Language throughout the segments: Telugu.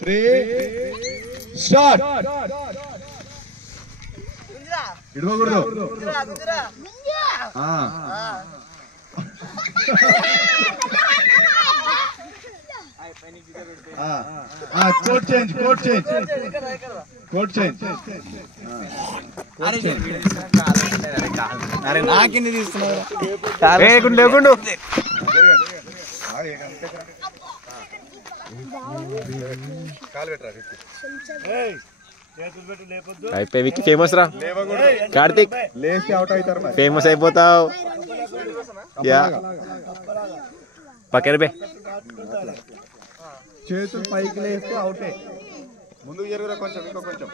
3 స్టార్ట్ ఇడవకూడదు కోడ్ చేంజ్ అరే నాకింది తీస్తున్నావు అయిపోయి ఫేమస్ రా కార్తిక్ లేచి అవుట్ అవుతారు ఫేమస్ అయిపోతావు పక్కన బే చేతులు పైకి లేస్తే అవుటే ముందుకు జరుగురా కొంచెం ఇంకో కొంచెం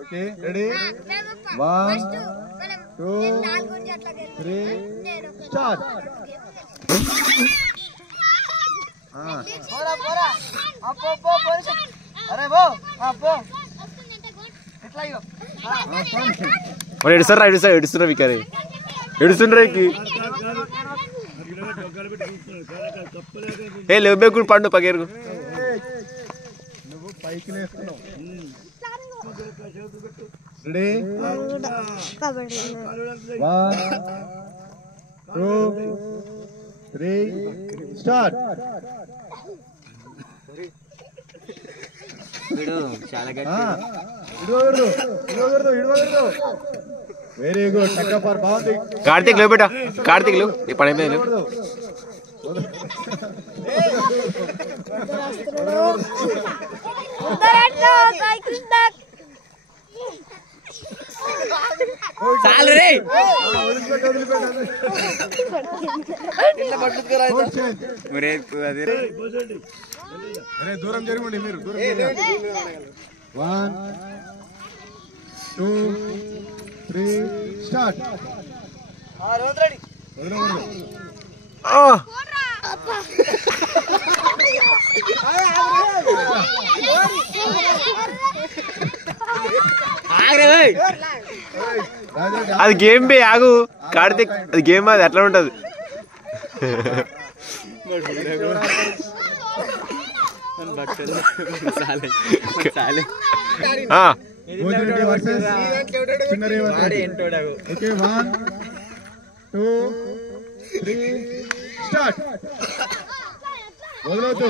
ఓకే రెడీ 1 2 3 స్టార్ట్ ఎడుస్తున్నా వికారి ఎడుస్తుండ్రాకి ఏ లేవు కూడా పండు పగేరు నువ్వు పైకి లేస్తున్నావు రెడీ 1 2 3 స్టార్ట్ వెరీ గుడ్ టక్కపర్ బాగుంది కార్తిక్ లేవు బేటా కార్తిక్ లేవు ఈ పని అయిపోయింది చాలు రే దూరం జరగండి మీరు 1 2 3 స్టార్ట్ అది గేమ్ బే ఆగు కార్తిక్ అది గేమ్ అది ఎట్లా ఉంటది ఓకే 1 2 3 స్టార్ట్ వదలొద్దు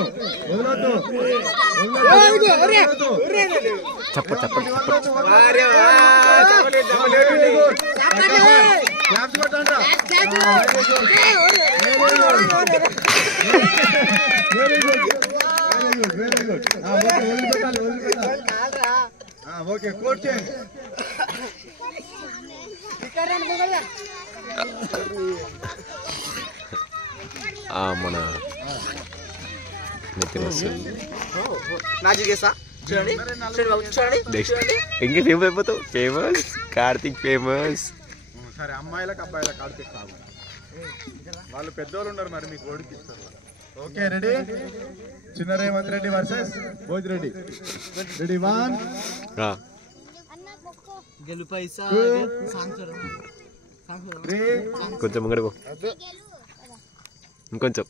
చప్ప ఓకే కోట్ చేయండి మన ఇంకే ఫేమస్ అయిపోతావు ఫేమస్ కార్తిక్ ఫేమస్ సరే అమ్మాయిలకు అబ్బాయిలకు కార్తిక్ సాగు వాళ్ళు పెద్దోళ్ళు ఉన్నారు మరి మీకు ఓడిపిస్తారు ఓకే రెడీ చిన్న రేవంత్ రెడ్డి వర్సెస్ భోజిరెడ్డి రెడీ 1 కొంచెం ముంగడుకో ఇంకొంచెం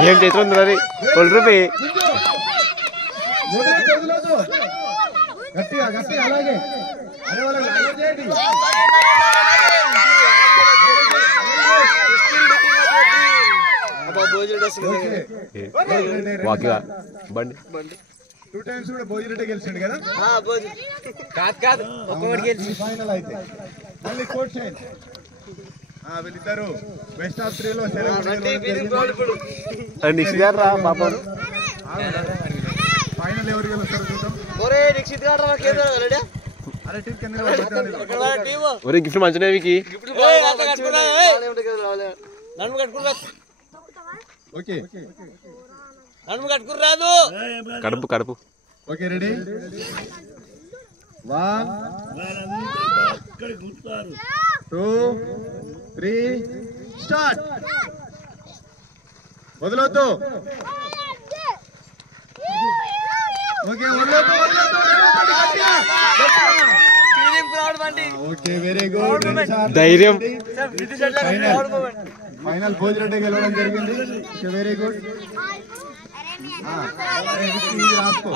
గేమ్ చేస్తుంది మరి 1 రూపాయి గట్టిగా అలాగే అరే వాళ్ళకి బండి 2 times కూడా భోజిరెడ్డి గెలిచాడు కదా ఫైనల్ అయితే మళ్ళీ కోట్ చేయండి వీళ్ళిద్దరు బెస్ట్ ఆఫ్ 3 లో ఫైనల్ ఎవరు గెలుస్తారు చూద్దాం గిఫ్ట్ మంచిగా కడుపు ఓకే రెడీ 1 2 3 స్టార్ట్. వదలొద్దు. Okay okay very good. ధైర్యం. ఫైనల్ భోజిరెడ్డి గెలవడం జరిగింది. Very good. రాసుకో.